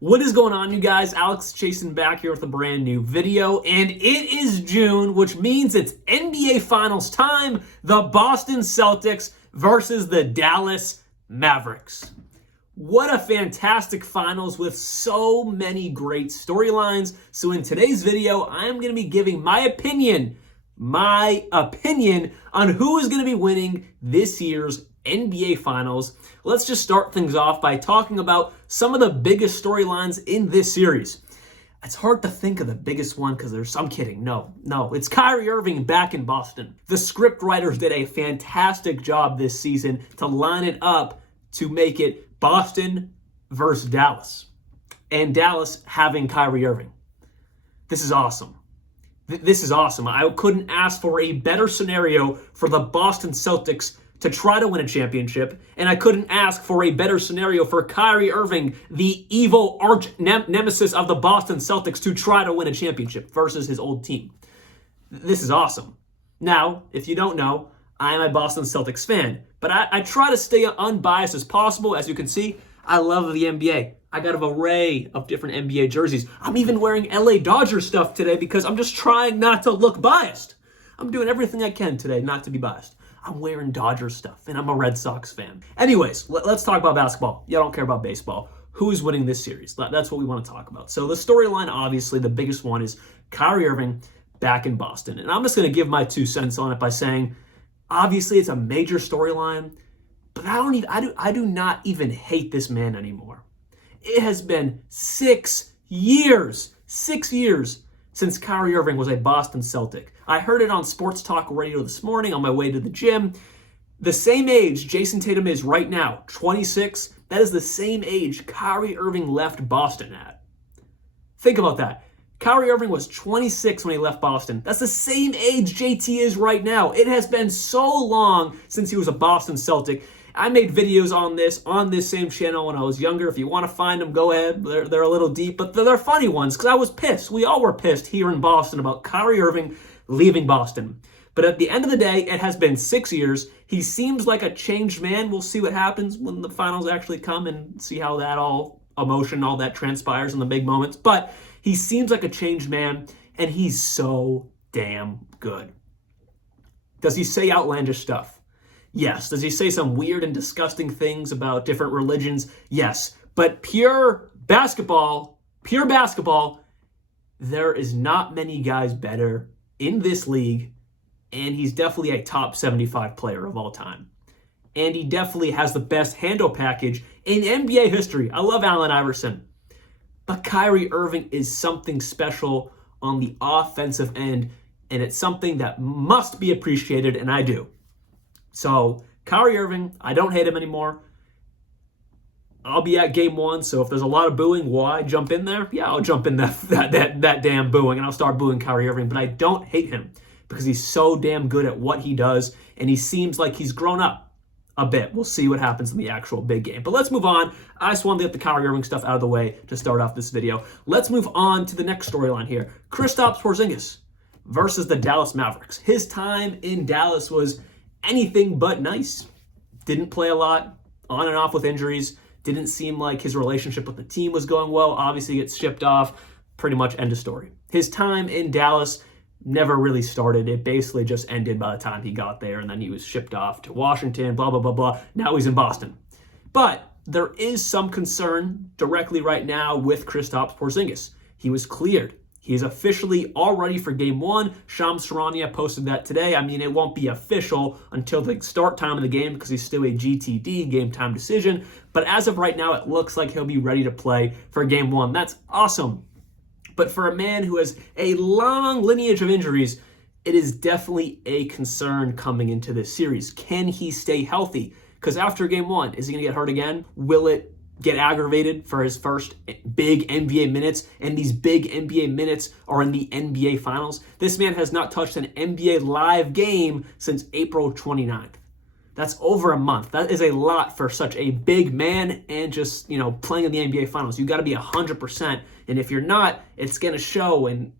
What is going on, you guys? Alex Chasen back here with a brand new video, and it is June, which means it's NBA Finals time. The Boston Celtics versus the Dallas Mavericks. What a fantastic finals with so many great storylines. So in today's video, I am going to be giving my opinion on who is going to be winning this year's NBA Finals. Let's just start things off by talking about some of the biggest storylines in this series. It's hard to think of the biggest one because I'm kidding. No, it's Kyrie Irving back in Boston. The script writers did a fantastic job this season to line it up to make it Boston versus Dallas, and Dallas having Kyrie Irving. This is awesome. This is awesome. I couldn't ask for a better scenario for the Boston Celtics to try to win a championship, and I couldn't ask for a better scenario for Kyrie Irving, the evil arch nemesis of the Boston Celtics, to try to win a championship versus his old team. This is awesome. Now, if you don't know, I am a Boston Celtics fan, but I try to stay unbiased as possible. As you can see, I love the NBA. I got an array of different NBA jerseys. I'm even wearing LA Dodgers stuff today because I'm just trying not to look biased. I'm doing everything I can today not to be biased. I'm wearing Dodgers stuff, and I'm a Red Sox fan. Anyways, let's talk about basketball. Y'all don't care about baseball. Who is winning this series? That's what we want to talk about. So the storyline, obviously, the biggest one is Kyrie Irving back in Boston. And I'm just going to give my 2 cents on it by saying, obviously, it's a major storyline, but I do not even hate this man anymore. It has been 6 years since Kyrie Irving was a Boston Celtic. I heard it on Sports Talk Radio this morning on my way to the gym. The same age Jason Tatum is right now, 26, that is the same age Kyrie Irving left Boston at. Think about that. Kyrie Irving was 26 when he left Boston. That's the same age JT is right now. It has been so long since he was a Boston Celtic. I made videos on this same channel when I was younger. If you want to find them, go ahead. They're a little deep, but they're funny ones because I was pissed. We all were pissed here in Boston about Kyrie Irving leaving Boston. But at the end of the day, it has been 6 years. He seems like a changed man. We'll see what happens when the finals actually come and see how that all that transpires in the big moments. But he seems like a changed man, and he's so damn good. Does he say outlandish stuff? Yes. Does he say some weird and disgusting things about different religions? Yes. But pure basketball, there is not many guys better in this league, and he's definitely a top 75 player of all time. And he definitely has the best handle package in NBA history. I love Allen Iverson. But Kyrie Irving is something special on the offensive end, and it's something that must be appreciated, and I do. So, Kyrie Irving, I don't hate him anymore. I'll be at game 1, so if there's a lot of booing, will I jump in there? Yeah, I'll jump in that damn booing, and I'll start booing Kyrie Irving. But I don't hate him because he's so damn good at what he does, and he seems like he's grown up a bit. We'll see what happens in the actual big game. But let's move on. I just wanted to get the Kyrie Irving stuff out of the way to start off this video. Let's move on to the next storyline here. Kristaps Porzingis versus the Dallas Mavericks. His time in Dallas was anything but nice. Didn't play a lot, on and off with injuries. Didn't seem like his relationship with the team was going well. Obviously gets shipped off. Pretty much end of story. His time in Dallas never really started. It basically just ended by the time he got there, and then he was shipped off to Washington, blah, blah, blah, blah. Now he's in Boston. But there is some concern directly right now with Kristaps Porzingis. He was cleared. He is officially all ready for game 1. Shams Charania posted that today. I mean, it won't be official until the start time of the game because he's still a GTD, game time decision. But as of right now, it looks like he'll be ready to play for game 1. That's awesome. But for a man who has a long lineage of injuries, it is definitely a concern coming into this series. Can he stay healthy? Because after game 1, is he going to get hurt again? Will it get aggravated for his first big NBA minutes, and these big NBA minutes are in the NBA Finals? This man has not touched an NBA live game since April 29th. That's over a month. That is a lot for such a big man and just, playing in the NBA Finals. You got to be 100%, and if you're not, it's going to show, and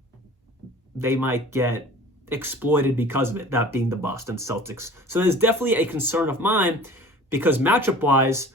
they might get exploited because of it, that being the Boston Celtics. So there's definitely a concern of mine because matchup-wise,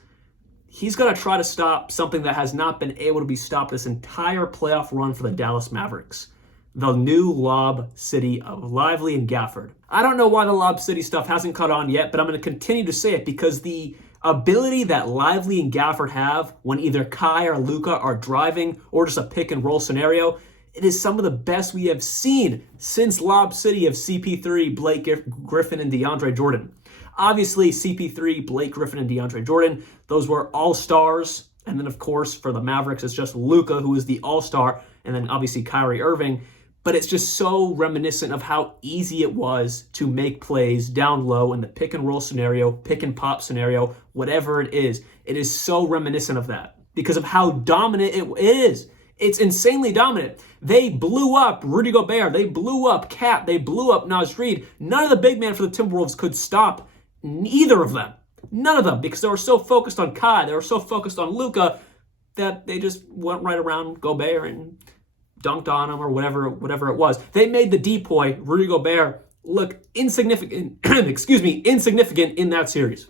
he's going to try to stop something that has not been able to be stopped this entire playoff run for the Dallas Mavericks. The new Lob City of Lively and Gafford. I don't know why the Lob City stuff hasn't caught on yet, but I'm going to continue to say it because the ability that Lively and Gafford have when either Kai or Luka are driving or just a pick and roll scenario, it is some of the best we have seen since Lob City of CP3, Blake Griffin, and DeAndre Jordan. Obviously, CP3, Blake Griffin, and DeAndre Jordan, those were all-stars. And then, of course, for the Mavericks, it's just Luka, who is the all-star, and then obviously Kyrie Irving. But it's just so reminiscent of how easy it was to make plays down low in the pick and roll scenario, pick and pop scenario, whatever it is. It is so reminiscent of that because of how dominant it is. It's insanely dominant. They blew up Rudy Gobert. They blew up Cat. They blew up Naz Reid. None of the big men for the Timberwolves could stop either of them. None of them, because they were so focused on Kai. They were so focused on Luka that they just went right around Gobert and dunked on him or whatever it was. They made the depoy, Rudy Gobert, look insignificant, insignificant in that series.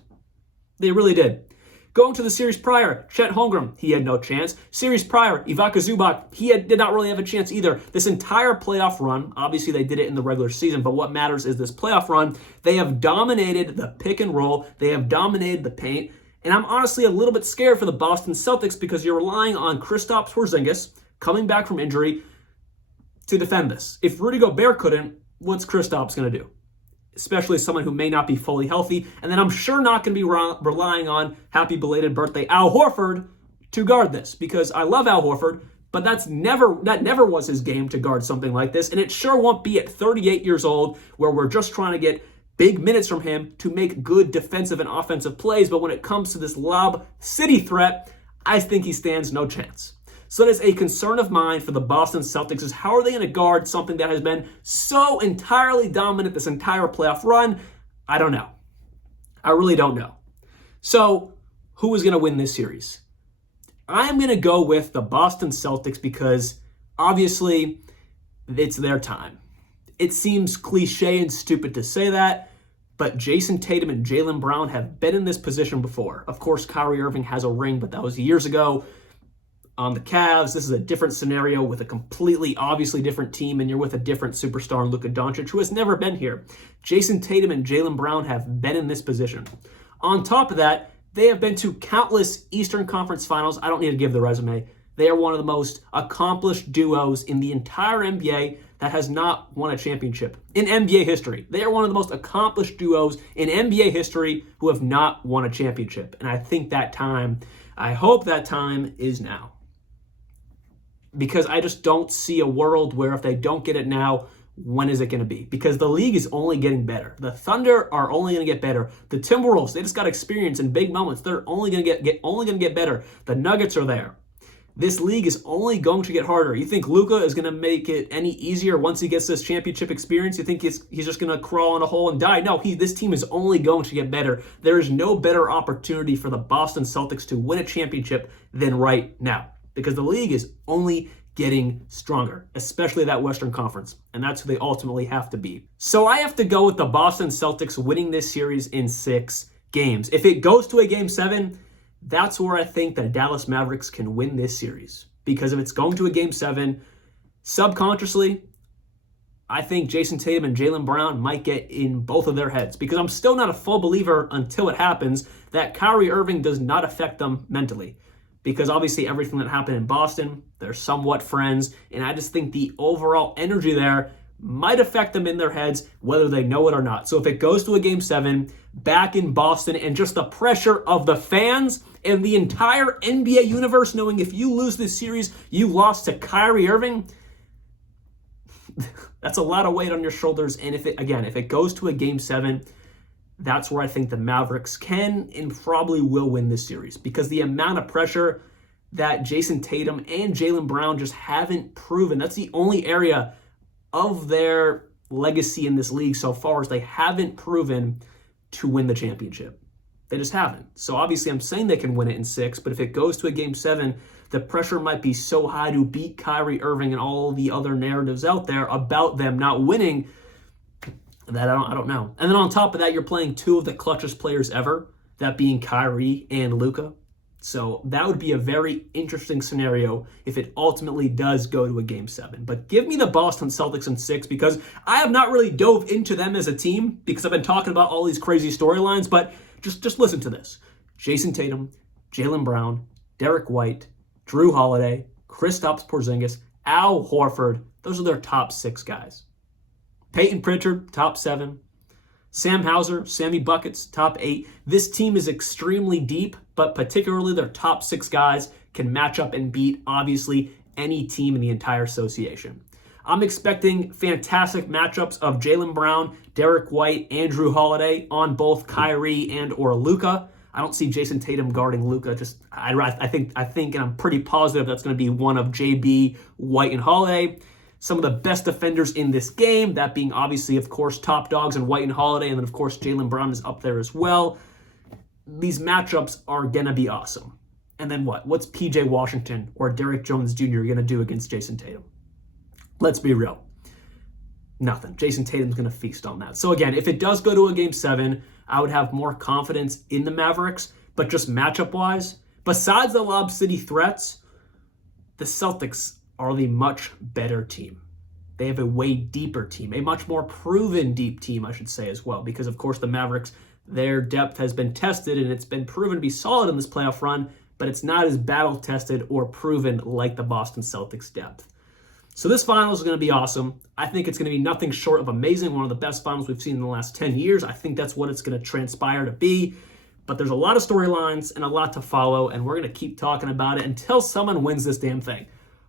They really did. Going to the series prior, Chet Holmgren, he had no chance. Series prior, Ivica Zubac, did not really have a chance either. This entire playoff run, obviously they did it in the regular season, but what matters is this playoff run. They have dominated the pick and roll. They have dominated the paint. And I'm honestly a little bit scared for the Boston Celtics because you're relying on Kristaps Porzingis coming back from injury to defend this. If Rudy Gobert couldn't, what's Kristaps going to do? Especially someone who may not be fully healthy. And then I'm sure not going to be relying on happy belated birthday Al Horford to guard this because I love Al Horford, but that never was his game to guard something like this. And it sure won't be at 38 years old where we're just trying to get big minutes from him to make good defensive and offensive plays. But when it comes to this Lob City threat, I think he stands no chance. So that is a concern of mine for the Boston Celtics is how are they going to guard something that has been so entirely dominant this entire playoff run? I don't know. I really don't know. So who is going to win this series? I'm going to go with the Boston Celtics because obviously it's their time. It seems cliche and stupid to say that, but Jason Tatum and Jaylen Brown have been in this position before. Of course, Kyrie Irving has a ring, but that was years ago. On the Cavs, this is a different scenario with a completely, obviously different team, and you're with a different superstar, Luka Doncic, who has never been here. Jason Tatum and Jaylen Brown have been in this position. On top of that, they have been to countless Eastern Conference Finals. I don't need to give the resume. They are one of the most accomplished duos in the entire NBA that has not won a championship in NBA history. They are one of the most accomplished duos in NBA history who have not won a championship. And I hope that time is now. Because I just don't see a world where if they don't get it now, when is it going to be? Because the league is only getting better. The Thunder are only going to get better. The Timberwolves, they just got experience in big moments. They're only going to get better. The Nuggets are there. This league is only going to get harder. You think Luka is going to make it any easier once he gets this championship experience? You think he's just going to crawl in a hole and die? No, this team is only going to get better. There is no better opportunity for the Boston Celtics to win a championship than right now. Because the league is only getting stronger, especially that Western Conference, and that's who they ultimately have to be. So I have to go with the Boston Celtics winning this series in 6 games. If it goes to a Game 7, that's where I think the Dallas Mavericks can win this series. Because if it's going to a Game 7, subconsciously, I think Jason Tatum and Jaylen Brown might get in both of their heads. Because I'm still not a full believer until it happens that Kyrie Irving does not affect them mentally. Because obviously everything that happened in Boston, they're somewhat friends. And I just think the overall energy there might affect them in their heads, whether they know it or not. So if it goes to a Game 7, back in Boston, and just the pressure of the fans and the entire NBA universe knowing if you lose this series, you lost to Kyrie Irving, that's a lot of weight on your shoulders. And if it goes to a Game 7, that's where I think the Mavericks can and probably will win this series because the amount of pressure that Jason Tatum and Jaylen Brown just haven't proven. That's the only area of their legacy in this league so far is they haven't proven to win the championship. They just haven't. So obviously I'm saying they can win it in 6, but if it goes to a Game 7, the pressure might be so high to beat Kyrie Irving and all the other narratives out there about them not winning that I don't know. And then on top of that, you're playing 2 of the clutchest players ever, that being Kyrie and Luka. So that would be a very interesting scenario if it ultimately does go to a Game 7. But give me the Boston Celtics in 6 because I have not really dove into them as a team because I've been talking about all these crazy storylines. But just listen to this. Jason Tatum, Jaylen Brown, Derek White, Drew Holiday, Kristaps Porzingis, Al Horford. Those are their top 6 guys. Peyton Pritchard, top 7. Sam Hauser, Sammy Buckets, top 8. This team is extremely deep, but particularly their top 6 guys can match up and beat, obviously, any team in the entire association. I'm expecting fantastic matchups of Jaylen Brown, Derek White, and Drew Holiday on both Kyrie and or Luka. I don't see Jason Tatum guarding Luka. I think, and I'm pretty positive that's going to be one of JB, White, and Holiday. Some of the best defenders in this game, that being obviously, of course, top dogs in White and Holiday, and then, of course, Jaylen Brown is up there as well. These matchups are going to be awesome. And then what? What's PJ Washington or Derek Jones Jr. going to do against Jason Tatum? Let's be real. Nothing. Jason Tatum's going to feast on that. So again, if it does go to a Game 7, I would have more confidence in the Mavericks, but just matchup-wise, besides the Lob City threats, the Celtics are the much better team. They have a way deeper team, a much more proven deep team, I should say, as well, because, of course, the Mavericks, their depth has been tested, and it's been proven to be solid in this playoff run, but it's not as battle-tested or proven like the Boston Celtics depth. So this finals is going to be awesome. I think it's going to be nothing short of amazing, one of the best finals we've seen in the last 10 years. I think that's what it's going to transpire to be. But there's a lot of storylines and a lot to follow, and we're going to keep talking about it until someone wins this damn thing.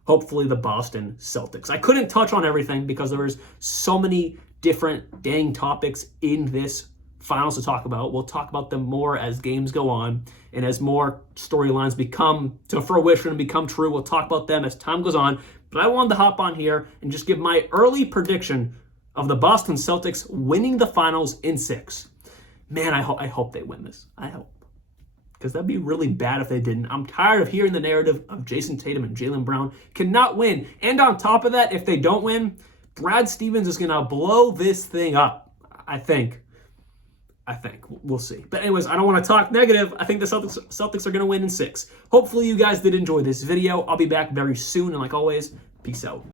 Hopefully the Boston Celtics. I couldn't touch on everything because there was so many different dang topics in this finals to talk about. We'll talk about them more as games go on and as more storylines become to fruition and become true. We'll talk about them as time goes on. But I wanted to hop on here and just give my early prediction of the Boston Celtics winning the finals in 6. Man, I hope they win this. I hope. Because that'd be really bad if they didn't. I'm tired of hearing the narrative of Jason Tatum and Jaylen Brown cannot win. And on top of that, if they don't win, Brad Stevens is going to blow this thing up. I think. We'll see. But anyways, I don't want to talk negative. I think the Celtics are going to win in 6. Hopefully you guys did enjoy this video. I'll be back very soon. And like always, peace out.